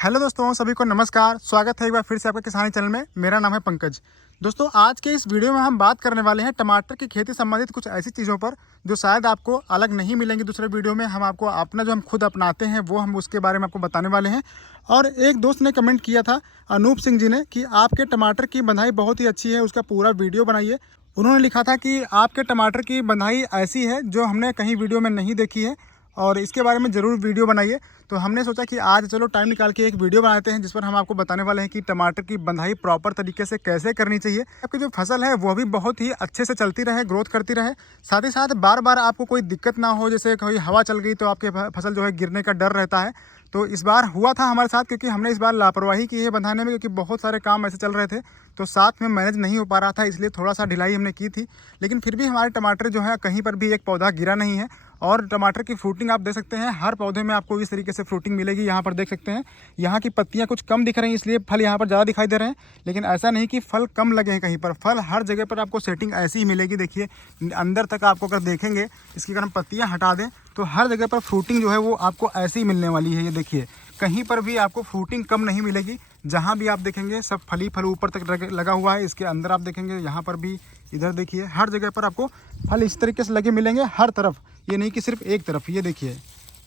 Hello दोस्तों, सभी को नमस्कार। स्वागत है एक बार फिर से आपके किसानी चैनल में। मेरा नाम है पंकज। दोस्तों, आज के इस वीडियो में हम बात करने वाले हैं टमाटर की खेती संबंधित कुछ ऐसी चीज़ों पर जो शायद आपको अलग नहीं मिलेंगी दूसरे वीडियो में। हम आपको अपना जो हम खुद अपनाते हैं वो हम उसके बारे में आपको बताने वाले हैं। और एक दोस्त ने कमेंट किया था, अनूप सिंह जी ने, कि आपके टमाटर की बंधाई बहुत ही अच्छी है, उसका पूरा वीडियो बनाइए। उन्होंने लिखा था कि आपके टमाटर की बंधाई ऐसी है जो हमने कहीं वीडियो में नहीं देखी है और इसके बारे में ज़रूर वीडियो बनाइए। तो हमने सोचा कि आज चलो टाइम निकाल के एक वीडियो बनाते हैं जिस पर हम आपको बताने वाले हैं कि टमाटर की बंधाई प्रॉपर तरीके से कैसे करनी चाहिए। आपकी जो फसल है वो भी बहुत ही अच्छे से चलती रहे, ग्रोथ करती रहे, साथ ही साथ बार बार आपको कोई दिक्कत ना हो। जैसे कोई हवा चल गई तो आपके फसल जो है गिरने का डर रहता है। तो इस बार हुआ था हमारे साथ, क्योंकि हमने इस बार लापरवाही की है बंधाने में, क्योंकि बहुत सारे काम ऐसे चल रहे थे तो साथ में मैनेज नहीं हो पा रहा था, इसलिए थोड़ा सा ढिलाई हमने की थी। लेकिन फिर भी हमारे टमाटर जो है कहीं पर भी एक पौधा गिरा नहीं है। और टमाटर की फ्रूटिंग आप देख सकते हैं, हर पौधे में आपको इस तरीके से फ्रूटिंग मिलेगी। यहाँ पर देख सकते हैं, यहाँ की पत्तियाँ कुछ कम दिख रही हैं इसलिए फल यहाँ पर ज़्यादा दिखाई दे रहे हैं, लेकिन ऐसा नहीं कि फल कम लगे हैं कहीं पर। फल हर जगह पर आपको सेटिंग ऐसी ही मिलेगी। देखिए अंदर तक आपको अगर देखेंगे, इसकी अगर हम पत्तियाँ हटा दें तो हर जगह पर फ्रूटिंग जो है वो आपको ऐसी ही मिलने वाली है। ये देखिए, कहीं पर भी आपको फ्रूटिंग कम नहीं मिलेगी। जहाँ भी आप देखेंगे सब फल ही फल ऊपर तक लगा हुआ है। इसके अंदर आप देखेंगे, यहाँ पर भी, इधर देखिए, हर जगह पर आपको फल इस तरीके से लगे मिलेंगे, हर तरफ। ये नहीं कि सिर्फ एक तरफ। ये देखिए,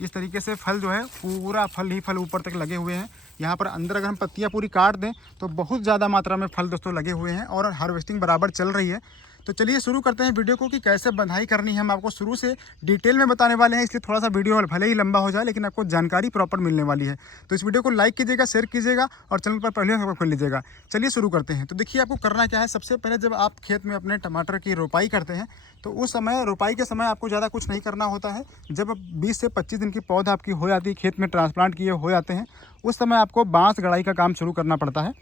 इस तरीके से फल जो है पूरा फल ही फल ऊपर तक लगे हुए हैं। यहाँ पर अंदर अगर हम पत्तियाँ पूरी काट दें तो बहुत ज़्यादा मात्रा में फल दोस्तों लगे हुए हैं और हार्वेस्टिंग बराबर चल रही है। तो चलिए शुरू करते हैं वीडियो को कि कैसे बंधाई करनी है। हम आपको शुरू से डिटेल में बताने वाले हैं, इसलिए थोड़ा सा वीडियो भले ही लंबा हो जाए लेकिन आपको जानकारी प्रॉपर मिलने वाली है। तो इस वीडियो को लाइक कीजिएगा, शेयर कीजिएगा और चैनल पर पहले सब्सक्राइब कर लीजिएगा। चलिए शुरू करते हैं। तो देखिए, आपको करना क्या है। सबसे पहले जब आप खेत में अपने टमाटर की रोपाई करते हैं तो उस समय, रोपाई के समय आपको ज़्यादा कुछ नहीं करना होता है। जब 20 से 25 दिन की पौध आपकी हो जाती है, खेत में ट्रांसप्लांट किए हो जाते हैं, उस समय आपको बांस गड़ाई का काम शुरू करना पड़ता है।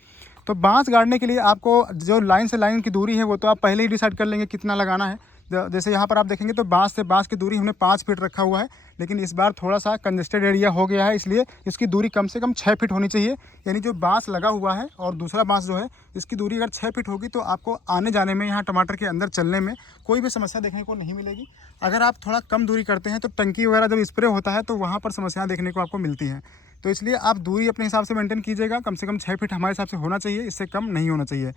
तो बांस गाड़ने के लिए आपको जो लाइन से लाइन की दूरी है वो तो आप पहले ही डिसाइड कर लेंगे कितना लगाना है। जैसे यहाँ पर आप देखेंगे तो बांस से बांस की दूरी हमने 5 फीट रखा हुआ है, लेकिन इस बार थोड़ा सा कंजेस्टेड एरिया हो गया है, इसलिए इसकी दूरी कम से कम 6 फीट होनी चाहिए। यानी जो बांस लगा हुआ है और दूसरा बांस जो है, इसकी दूरी अगर 6 फीट होगी तो आपको आने जाने में, यहाँ टमाटर के अंदर चलने में कोई भी समस्या देखने को नहीं मिलेगी। अगर आप थोड़ा कम दूरी करते हैं तो टंकी वगैरह जब स्प्रे होता है तो वहाँ पर समस्याएँ देखने को आपको मिलती हैं। तो इसलिए आप दूरी अपने हिसाब से मेंटेन कीजिएगा। कम से कम 6 फीट हमारे हिसाब से होना चाहिए, इससे कम नहीं होना चाहिए।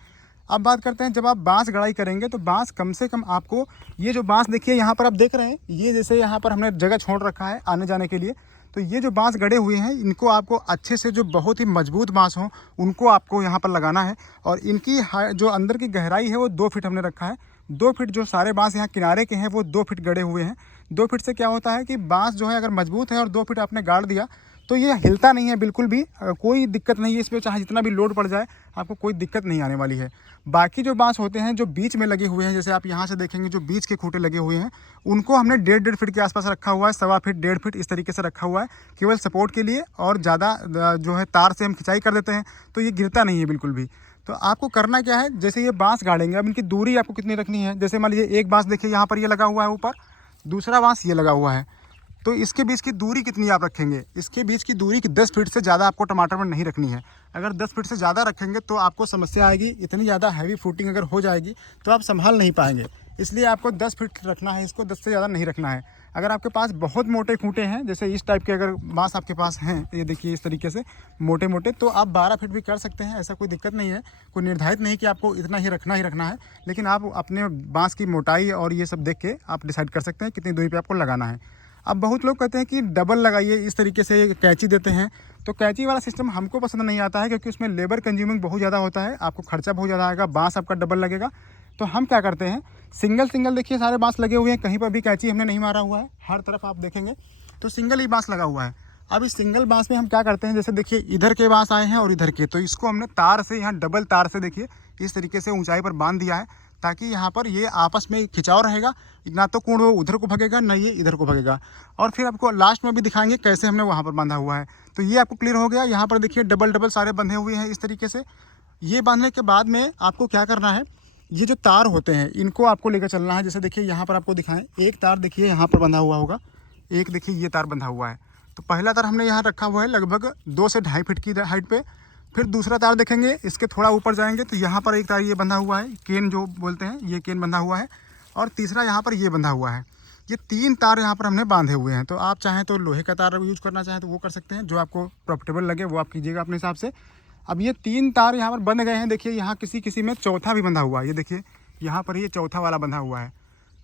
अब बात करते हैं, जब आप बांस गड़ाई करेंगे तो बांस कम से कम आपको, ये जो बांस देखिए यहाँ पर आप देख रहे हैं, ये जैसे यहाँ पर हमने जगह छोड़ रखा है आने जाने के लिए, तो ये जो बांस गड़े हुए हैं इनको आपको अच्छे से, जो बहुत ही मजबूत बांस हों उनको आपको यहाँ पर लगाना है। और इनकी जो अंदर की गहराई है वो 2 फीट हमने रखा है। 2 फीट जो सारे बांस यहाँ किनारे के हैं वो 2 फीट गड़े हुए हैं। 2 फीट से क्या होता है कि बांस जो है अगर मजबूत है और 2 फीट आपने गाड़ दिया तो ये हिलता नहीं है बिल्कुल भी। कोई दिक्कत नहीं है इसमें, चाहे जितना भी लोड पड़ जाए आपको कोई दिक्कत नहीं आने वाली है। बाकी जो बांस होते हैं जो बीच में लगे हुए हैं, जैसे आप यहाँ से देखेंगे जो बीच के खूंटे लगे हुए हैं, उनको हमने 1.5 फीट के आसपास रखा हुआ है, 1.25 फीट 1.5 फीट इस तरीके से रखा हुआ है, केवल सपोर्ट के लिए। और ज़्यादा जो है तार से हम खिंचाई कर देते हैं तो ये गिरता नहीं है बिल्कुल भी। तो आपको करना क्या है, जैसे ये बांस गाड़ेंगे, अब इनकी दूरी आपको कितनी रखनी है। जैसे मान लीजिए एक बांस देखिए यहाँ पर ये लगा हुआ है ऊपर, दूसरा बांस ये लगा हुआ है, तो इसके बीच की दूरी कितनी आप रखेंगे। इसके बीच की दूरी की 10 फीट से ज़्यादा आपको टमाटर में नहीं रखनी है। अगर 10 फीट से ज़्यादा रखेंगे तो आपको समस्या आएगी। इतनी ज़्यादा हैवी फ्रूटिंग अगर हो जाएगी तो आप संभाल नहीं पाएंगे। इसलिए आपको 10 फीट रखना है, इसको 10 से ज़्यादा नहीं रखना है। अगर आपके पास बहुत मोटे खूंटे हैं, जैसे इस टाइप के अगर बांस आपके पास हैं, ये देखिए इस तरीके से मोटे मोटे, तो आप 12 फीट भी कर सकते हैं, ऐसा कोई दिक्कत नहीं है। कोई निर्धारित नहीं कि आपको इतना ही रखना है, लेकिन आप अपने बांस की मोटाई और ये सब देख के आप डिसाइड कर सकते हैं कितनी दूरी पर आपको लगाना है। अब बहुत लोग कहते हैं कि डबल लगाइए, इस तरीके से कैंची देते हैं, तो कैंची वाला सिस्टम हमको पसंद नहीं आता है, क्योंकि उसमें लेबर कंज्यूमिंग बहुत ज़्यादा होता है, आपको खर्चा बहुत ज़्यादा आएगा, बांस आपका डबल लगेगा। तो हम क्या करते हैं, सिंगल देखिए सारे बांस लगे हुए हैं, कहीं पर भी कैंची हमने नहीं मारा हुआ है, हर तरफ आप देखेंगे तो सिंगल ही बांस लगा हुआ है। अब इस सिंगल बांस में हम क्या करते हैं, जैसे देखिए इधर के बांस आए हैं और इधर के, तो इसको हमने तार से, यहाँ डबल तार से देखिए इस तरीके से ऊंचाई पर बांध दिया है, ताकि यहाँ पर ये आपस में खिंचाव रहेगा, ना तो कोण वो उधर को भगेगा ना ये इधर को भगेगा। और फिर आपको लास्ट में भी दिखाएंगे कैसे हमने वहाँ पर बांधा हुआ है। तो ये आपको क्लियर हो गया। यहाँ पर देखिए डबल सारे बंधे हुए हैं इस तरीके से। ये बांधने के बाद में आपको क्या करना है, ये जो तार होते हैं इनको आपको लेकर चलना है। जैसे देखिए यहाँ पर आपको दिखाएं, एक तार देखिए यहाँ पर बंधा हुआ होगा, एक देखिए ये तार बंधा हुआ है। तो पहला तार हमने यहाँ रखा हुआ है लगभग 2 से 2.5 फीट की हाइट पे। फिर दूसरा तार देखेंगे, इसके थोड़ा ऊपर जाएंगे तो यहाँ पर एक तार ये बंधा हुआ है, केन जो बोलते हैं, ये केन बंधा हुआ है। और तीसरा यहाँ पर ये बंधा हुआ है। ये 3 तार यहाँ पर हमने बांधे हुए हैं। तो आप चाहें तो लोहे का तार यूज़ करना चाहें तो वो कर सकते हैं, जो आपको प्रॉफिटेबल लगे वो आप कीजिएगा अपने हिसाब से। अब ये 3 तार यहाँ पर बंध गए हैं। देखिए यहाँ किसी में चौथा भी बंधा हुआ है। ये देखिए यहाँ पर ये चौथा वाला बंधा हुआ है।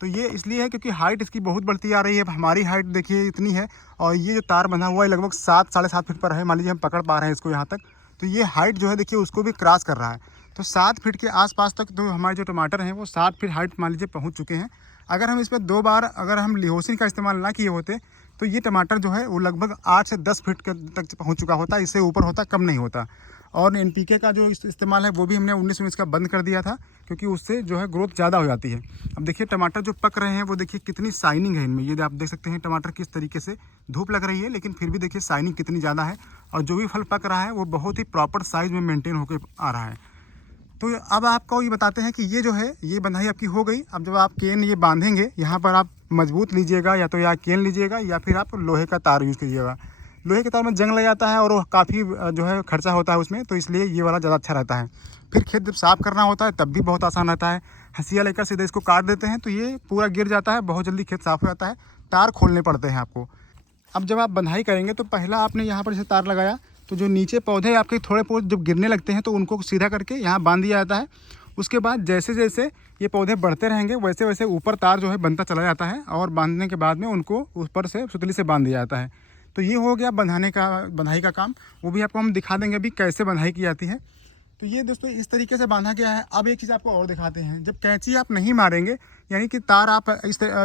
तो ये इसलिए है क्योंकि हाइट इसकी बहुत बढ़ती आ रही है। हमारी हाइट देखिए इतनी है और ये जो तार बंधा हुआ है लगभग 7 साढ़े 7 फीट पर है। मान लीजिए हम पकड़ पा रहे हैं इसको यहाँ तक, तो ये हाइट जो है देखिए उसको भी क्रॉस कर रहा है। तो 7 फीट के आसपास तक तो हमारे जो टमाटर हैं वो 7 फीट हाइट मान लीजिए पहुँच चुके हैं। अगर हम इसमें 2 बार अगर हम लिहोसिन का इस्तेमाल ना किए होते तो ये टमाटर जो है वो लगभग 8 से 10 फीट तक पहुँच चुका होता। इससे ऊपर होता, कम नहीं होता। और NPK का जो इस्तेमाल है वो भी हमने 19-19 का बंद कर दिया था, क्योंकि उससे जो है ग्रोथ ज़्यादा हो जाती है। अब देखिए टमाटर जो पक रहे हैं वो देखिए कितनी शाइनिंग है इनमें। ये आप देख सकते हैं टमाटर किस तरीके से, धूप लग रही है लेकिन फिर भी देखिए शाइनिंग कितनी ज़्यादा है। और जो भी फल पक रहा है वो बहुत ही प्रॉपर साइज़ में मेंटेन होकर आ रहा है। तो अब आपको ये बताते हैं कि ये जो है ये बंधाई आपकी हो गई। अब जब आप केन ये बांधेंगे, यहाँ पर आप मजबूत लीजिएगा, या तो या केन लीजिएगा या फिर आप लोहे का तार यूज़ कीजिएगा। लोहे के तार में जंग लग जाता है और वो काफ़ी जो है खर्चा होता है उसमें, तो इसलिए ये वाला ज़्यादा अच्छा रहता है। फिर खेत जब साफ़ करना होता है तब भी बहुत आसान रहता है। हंसिया लेकर सीधे इसको काट देते हैं तो ये पूरा गिर जाता है, बहुत जल्दी खेत साफ़ हो जाता है। तार खोलने पड़ते हैं आपको। अब जब आप बंधाई करेंगे तो पहला आपने यहाँ पर जैसे तार लगाया तो जो नीचे पौधे आपके थोड़े बहुत जब गिरने लगते हैं तो उनको सीधा करके यहाँ बांध दिया जाता है। उसके बाद जैसे जैसे ये पौधे बढ़ते रहेंगे वैसे वैसे ऊपर तार जो है बनता चला जाता है, और बांधने के बाद में उनको ऊपर से सुतली से बांध दिया जाता है। तो ये हो गया बंधाई का काम। वो भी आपको हम दिखा देंगे अभी कैसे बंधाई की जाती है। तो ये दोस्तों इस तरीके से बांधा गया है। अब एक चीज़ आपको और दिखाते हैं। जब कैंची आप नहीं मारेंगे, यानी कि तार आप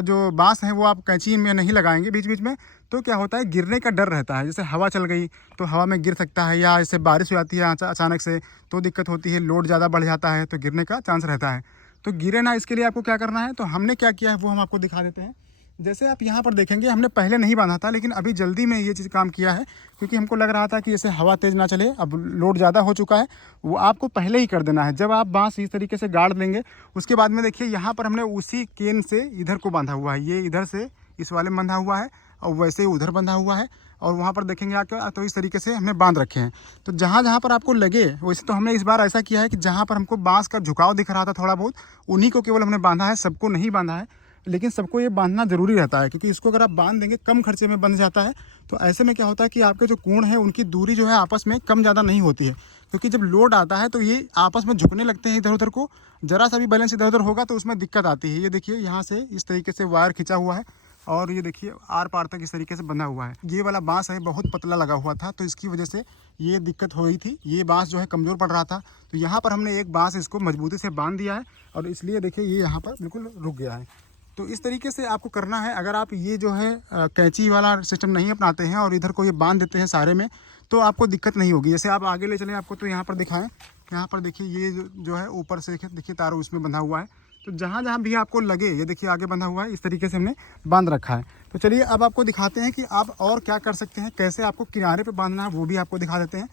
जो बांस है वो आप कैंची में नहीं लगाएंगे बीच बीच में, तो क्या होता है गिरने का डर रहता है। जैसे हवा चल गई तो हवा में गिर सकता है, या जैसे बारिश हो जाती है अचानक से तो दिक्कत होती है, लोड ज़्यादा बढ़ जाता है तो गिरने का चांस रहता है। तो गिरे ना, इसके लिए आपको क्या करना है, तो हमने क्या किया है वो हम आपको दिखा देते हैं। जैसे आप यहाँ पर देखेंगे हमने पहले नहीं बांधा था, लेकिन अभी जल्दी में ये चीज़ काम किया है, क्योंकि हमको लग रहा था कि जैसे हवा तेज़ ना चले, अब लोड ज़्यादा हो चुका है। वो आपको पहले ही कर देना है। जब आप बांस इस तरीके से गाड़ देंगे उसके बाद में देखिए यहाँ पर हमने उसी केन से इधर को बांधा हुआ है। ये इधर से इस वाले में बंधा हुआ है और वैसे ही उधर बंधा हुआ है, और वहाँ पर देखेंगे आकर तो इस तरीके से हमने बांध रखे हैं। तो जहाँ जहाँ पर आपको लगे, वैसे तो हमने इस बार ऐसा किया है कि जहाँ पर हमको बांस का झुकाव दिख रहा था थोड़ा बहुत, उन्हीं को केवल हमने बांधा है, सबको नहीं बांधा है। लेकिन सबको ये बांधना ज़रूरी रहता है, क्योंकि इसको अगर आप बांध देंगे कम खर्चे में बंध जाता है। तो ऐसे में क्या होता है कि आपके जो कोण है उनकी दूरी जो है आपस में कम ज़्यादा नहीं होती है, क्योंकि जब लोड आता है तो ये आपस में झुकने लगते हैं इधर उधर को। ज़रा सा भी बैलेंस इधर उधर होगा तो उसमें दिक्कत आती है। ये देखिए यहाँ से इस तरीके से वायर खिंचा हुआ है, और ये देखिए आर पार तक इस तरीके से बंधा हुआ है। ये वाला बांस है बहुत पतला लगा हुआ था, तो इसकी वजह से ये दिक्कत हो रही थी। ये बांस जो है कमज़ोर पड़ रहा था, तो यहाँ पर हमने एक बांस इसको मजबूती से बांध दिया है, और इसलिए देखिए ये यहाँ पर बिल्कुल रुक गया है। तो इस तरीके से आपको करना है। अगर आप ये जो है कैंची वाला सिस्टम नहीं अपनाते हैं और इधर को ये बांध देते हैं सारे में, तो आपको दिक्कत नहीं होगी। जैसे आप आगे ले चलें आपको तो यहाँ पर दिखाएं, यहाँ पर देखिए ये जो है ऊपर से देखिए तार उसमें बंधा हुआ है। तो जहाँ जहाँ भी आपको लगे, ये देखिए आगे बंधा हुआ है, इस तरीके से हमने बांध रखा है। तो चलिए अब आपको दिखाते हैं कि आप और क्या कर सकते हैं, कैसे आपको किनारे पे बांधना है वो भी आपको दिखा देते हैं।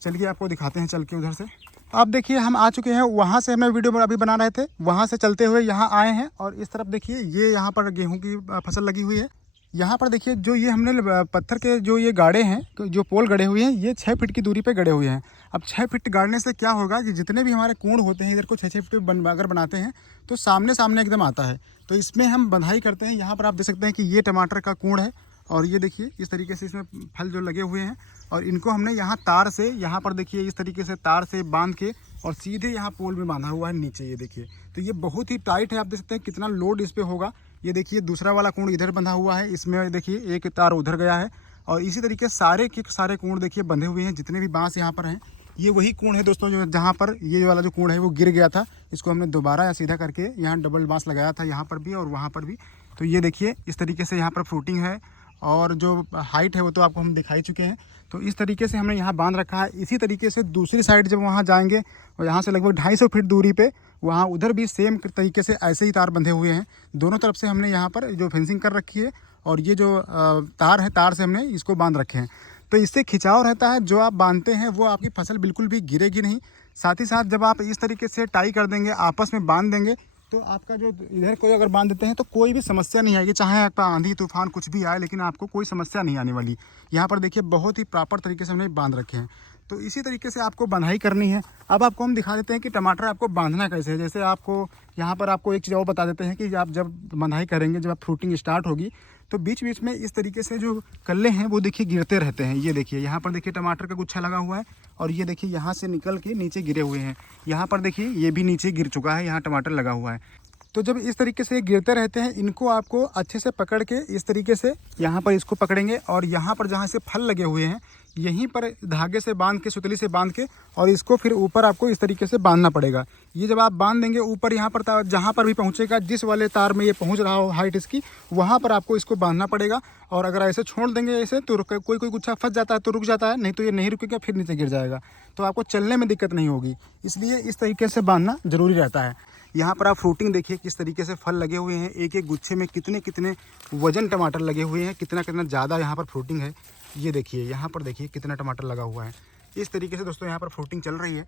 चलिए आपको दिखाते हैं चल के उधर से। अब देखिए हम आ चुके हैं, वहाँ से हमें वीडियो अभी बना रहे थे, वहाँ से चलते हुए यहाँ आए हैं, और इस तरफ देखिए ये यहाँ पर गेहूँ की फसल लगी हुई है। यहाँ पर देखिए जो ये हमने पत्थर के जो ये गाड़े हैं, जो पोल गड़े हुए हैं, ये 6 फीट की दूरी पे गड़े हुए हैं। अब 6 फीट गाड़ने से क्या होगा कि जितने भी हमारे कोण होते हैं इधर को 6-6 फीट अगर बनाते हैं तो सामने सामने एकदम आता है। तो इसमें हम बंधाई करते हैं। यहाँ पर आप देख सकते हैं कि ये टमाटर का कोण है, और ये देखिए इस तरीके से इसमें फल जो लगे हुए हैं, और इनको हमने यहाँ तार से, यहाँ पर देखिए इस तरीके से तार से बांध के और सीधे यहाँ पोल में बांधा हुआ है नीचे। ये देखिए तो ये बहुत ही टाइट है। आप देख सकते हैं कितना लोड इस पर होगा। ये देखिए दूसरा वाला कोण इधर बंधा हुआ है, इसमें देखिए एक तार उधर गया है, और इसी तरीके सारे के सारे कोण देखिए बंधे हुए हैं। जितने भी बांस यहाँ पर हैं ये वही कोण है दोस्तों, जो जहाँ पर ये वाला जो कोण है वो गिर गया था, इसको हमने दोबारा या सीधा करके यहाँ डबल बांस लगाया था, यहाँ पर भी और वहाँ पर भी। तो ये देखिए इस तरीके से यहाँ पर फ्रूटिंग है, और जो हाइट है वो तो आपको हम दिखाई चुके हैं। तो इस तरीके से हमने यहाँ बांध रखा है। इसी तरीके से दूसरी साइड जब वहाँ जाएंगे, और यहाँ से लगभग 250 फीट दूरी पे वहाँ उधर भी सेम तरीके से ऐसे ही तार बंधे हुए हैं। दोनों तरफ से हमने यहाँ पर जो फेंसिंग कर रखी है, और ये जो तार है, तार से हमने इसको बांध रखे हैं। तो इससे खिंचाव रहता है। जो आप बांधते हैं वो आपकी फसल बिल्कुल भी गिरेगी नहीं। साथ ही साथ जब आप इस तरीके से टाई कर देंगे, आपस में बांध देंगे, तो आपका जो इधर कोई अगर बांध देते हैं तो कोई भी समस्या नहीं आएगी। चाहे आपका आंधी तूफान कुछ भी आए, लेकिन आपको कोई समस्या नहीं आने वाली। यहाँ पर देखिए बहुत ही प्रॉपर तरीके से हमने बांध रखे हैं। तो इसी तरीके से आपको बंधाई करनी है। अब आपको हम दिखा देते हैं कि टमाटर आपको बांधना कैसे है। जैसे आपको यहाँ पर आपको एक चीज़ और बता देते हैं कि आप जब बंधाई करेंगे, जब आप फ्रूटिंग स्टार्ट होगी तो बीच बीच में इस तरीके से जो कल्ले हैं वो देखिए गिरते रहते हैं। ये देखिए यहाँ पर देखिए टमाटर का गुच्छा लगा हुआ है और ये देखिए यहाँ से निकल के नीचे गिरे हुए हैं। यहाँ पर देखिए ये भी नीचे गिर चुका है, यहाँ टमाटर लगा हुआ है। तो जब इस तरीके से गिरते रहते हैं, इनको आपको अच्छे से पकड़ के इस तरीके से यहाँ पर इसको पकड़ेंगे और यहाँ पर जहाँ से फल लगे हुए हैं यहीं पर धागे से बांध के, सुतली से बांध के, और इसको फिर ऊपर आपको इस तरीके से बांधना पड़ेगा। ये जब आप बांध देंगे ऊपर, यहाँ पर जहाँ पर भी पहुँचेगा, जिस वाले तार में ये पहुँच रहा हो हाइट इसकी, वहाँ पर आपको इसको बांधना पड़ेगा। और अगर ऐसे छोड़ देंगे ऐसे तो कोई गुच्छा फंस जाता है तो रुक जाता है, नहीं तो ये नहीं रुकेगा, फिर नीचे गिर जाएगा, तो आपको चलने में दिक्कत नहीं होगी। इसलिए इस तरीके से बांधना ज़रूरी रहता है। यहाँ पर आप फ्रूटिंग देखिए किस तरीके से फल लगे हुए हैं, एक एक गुच्छे में कितने कितने वजन टमाटर लगे हुए हैं, कितना कितना ज़्यादा यहाँ पर फ्रूटिंग है। ये देखिए यहाँ पर देखिए कितना टमाटर लगा हुआ है। इस तरीके से दोस्तों यहाँ पर फ्रूटिंग चल रही है।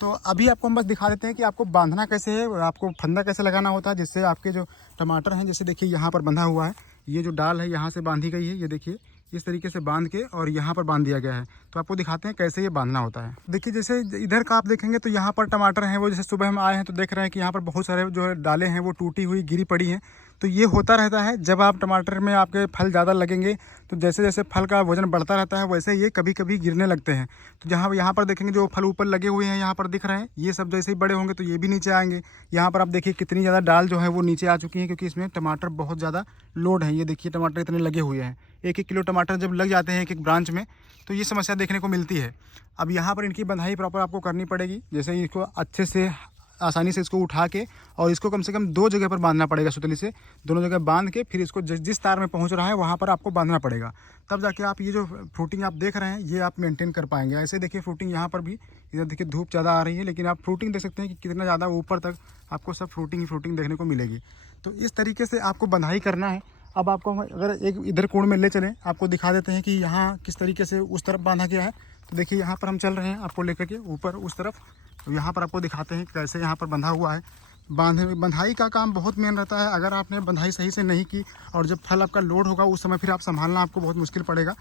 तो अभी आपको हम बस दिखा देते हैं कि आपको बांधना कैसे है और आपको फंदा कैसे लगाना होता है, जिससे आपके जो टमाटर हैं, जैसे देखिए यहाँ पर बंधा हुआ है, ये जो डाल है यहाँ से बांधी गई है, ये देखिए इस तरीके से बांध के और यहाँ पर बांध दिया गया है। तो आपको दिखाते हैं कैसे ये बांधना होता है। देखिए जैसे इधर का आप देखेंगे तो यहाँ पर टमाटर हैं, वो जैसे सुबह हम आए हैं तो देख रहे हैं कि यहाँ पर बहुत सारे जो है डालें हैं वो टूटी हुई गिरी पड़ी हैं। तो ये होता रहता है जब आप टमाटर में आपके फल ज़्यादा लगेंगे तो जैसे जैसे फल का वजन बढ़ता रहता है वैसे ये कभी कभी गिरने लगते हैं। तो जहाँ यहाँ पर देखेंगे जो फल ऊपर लगे हुए हैं यहाँ पर दिख रहे हैं, ये सब जैसे ही बड़े होंगे तो ये भी नीचे आएंगे। यहाँ पर आप देखिए कितनी ज़्यादा डाल जो है वो नीचे आ चुकी हैं, क्योंकि इसमें टमाटर बहुत ज़्यादा लोड है। ये देखिए टमाटर इतने लगे हुए हैं, 1-1 किलो टमाटर जब लग जाते हैं एक एक ब्रांच में, तो ये समस्या देखने को मिलती है। अब यहाँ पर इनकी बंधाई प्रॉपर आपको करनी पड़ेगी। जैसे इसको अच्छे से आसानी से इसको उठा के और इसको कम से कम 2 जगह पर बांधना पड़ेगा, सुतली से दोनों जगह बांध के फिर इसको जिस तार में पहुंच रहा है वहां पर आपको बांधना पड़ेगा। तब जाके आप ये जो फ्रूटिंग आप देख रहे हैं ये आप मेंटेन कर पाएंगे। ऐसे देखिए फ्रूटिंग यहाँ पर भी, इधर देखिए धूप ज़्यादा आ रही है लेकिन आप फ्रूटिंग देख सकते हैं कि कितना ज़्यादा ऊपर तक आपको सब फ्रूटिंग ही फ्रूटिंग देखने को मिलेगी। तो इस तरीके से आपको बंधाई करना है। अब आपको अगर एक इधर कोण में ले चलें, आपको दिखा देते हैं कि यहाँ किस तरीके से उस तरफ बांधा गया है। तो देखिए यहाँ पर हम चल रहे हैं आपको लेकर के ऊपर उस तरफ, तो यहाँ पर आपको दिखाते हैं कैसे यहाँ पर बंधा हुआ है। बंधाई का काम बहुत मेन रहता है। अगर आपने बंधाई सही से नहीं की और जब फल आपका लोड होगा उस समय फिर आप संभालना आपको बहुत मुश्किल पड़ेगा।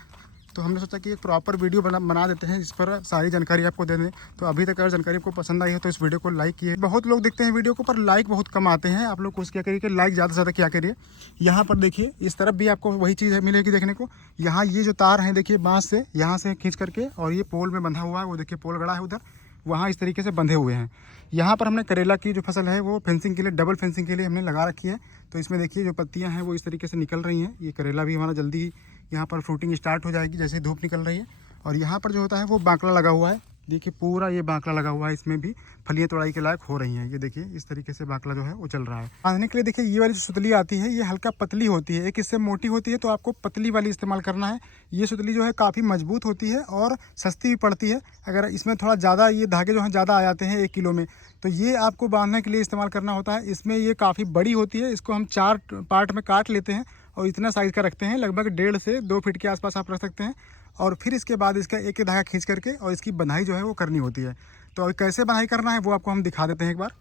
तो हमने सोचा कि एक प्रॉपर वीडियो बना देते हैं, इस पर सारी जानकारी आपको दे दें। तो अभी तक अगर जानकारी आपको पसंद आई है तो इस वीडियो को लाइक किए। बहुत लोग देखते हैं वीडियो को पर लाइक बहुत कम आते हैं। आप लोग कोशिश क्या करिए कि लाइक ज़्यादा से ज़्यादा क्या करिए। यहाँ पर देखिए इस तरफ भी आपको वही चीज़ मिलेगी देखने को। यहाँ ये जो तार है देखिए बाँस से यहाँ से खींच करके और ये पोल में बंधा हुआ है, वो देखिए पोल गड़ा है उधर, वहाँ इस तरीके से बंधे हुए हैं। यहाँ पर हमने करेला की जो फसल है वो फेंसिंग के लिए, डबल फेंसिंग के लिए हमने लगा रखी है। तो इसमें देखिए जो पत्तियाँ हैं वो इस तरीके से निकल रही हैं। ये करेला भी हमारा जल्दी ही यहाँ पर फ्रूटिंग स्टार्ट हो जाएगी जैसे धूप निकल रही है। और यहाँ पर जो होता है वो बांकड़ा लगा हुआ है, देखिए पूरा ये बांकड़ा लगा हुआ है, इसमें भी फलियाँ तोड़ाई के लायक हो रही हैं। ये देखिए इस तरीके से बांकड़ा जो है वो चल रहा है। बांधने के लिए देखिए ये वाली जो सुतली आती है ये हल्का पतली होती है, एक इससे मोटी होती है, तो आपको पतली वाली इस्तेमाल करना है। ये सुतली जो है काफ़ी मजबूत होती है और सस्ती भी पड़ती है। अगर इसमें थोड़ा ज़्यादा ये धागे जो हैं ज़्यादा आ जाते हैं 1 किलो में, तो ये आपको बांधने के लिए इस्तेमाल करना होता है। इसमें ये काफ़ी बड़ी होती है, इसको हम 4 पार्ट में काट लेते हैं और इतना साइज़ का रखते हैं, लगभग 1.5 से 2 फीट के आसपास आप रख सकते हैं। और फिर इसके बाद इसका एक धागा खींच करके और इसकी बंधाई जो है वो करनी होती है। तो कैसे बंधाई करना है वो आपको हम दिखा देते हैं एक बार।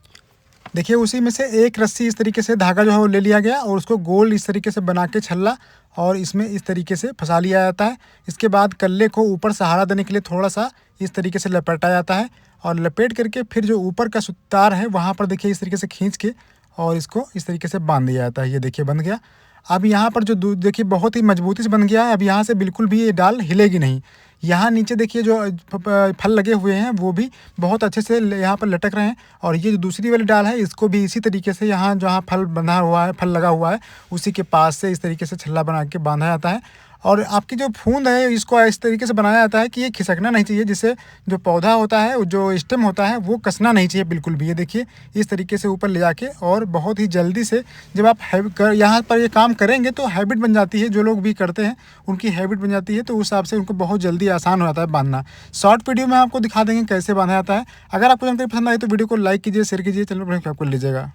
देखिए उसी में से एक रस्सी इस तरीके से धागा जो है वो ले लिया गया और उसको गोल इस तरीके से बना के छल्ला और इसमें इस तरीके से फंसा लिया जाता है। इसके बाद कल्ले को ऊपर सहारा देने के लिए थोड़ा सा इस तरीके से लपेटा जाता है और लपेट करके फिर जो ऊपर का तार है वहाँ पर देखिए इस तरीके से खींच के और इसको इस तरीके से बांध दिया जाता है। ये देखिए बंध गया। अब यहाँ पर जो देखिए बहुत ही मजबूती से बन गया है। अब यहाँ से बिल्कुल भी ये डाल हिलेगी नहीं। यहाँ नीचे देखिए जो फल लगे हुए हैं वो भी बहुत अच्छे से यहाँ पर लटक रहे हैं। और ये जो दूसरी वाली डाल है इसको भी इसी तरीके से यहाँ जहाँ फल बंधा हुआ है, फल लगा हुआ है, उसी के पास से इस तरीके से छल्ला बना के बांधा जाता है। और आपकी जो फूंद है इसको इस तरीके से बनाया जाता है कि ये खिसकना नहीं चाहिए, जिससे जो पौधा होता है, जो स्टेम होता है वो कसना नहीं चाहिए बिल्कुल भी। ये देखिए इस तरीके से ऊपर ले जाके और बहुत ही जल्दी से जब आप यहाँ पर ये काम करेंगे तो हैबिट बन जाती है। जो लोग भी करते हैं उनकी हैबिट बन जाती है, तो उस हिसाब से उनको बहुत जल्दी आसान हो जाता है बांधना। शॉर्ट वीडियो में आपको दिखा देंगे कैसे बांधा जाता है। अगर आपको जानकारी पसंद आई तो वीडियो को लाइक कीजिए, शेयर कीजिए, चैनल पर सब्सक्राइब कर लीजिएगा।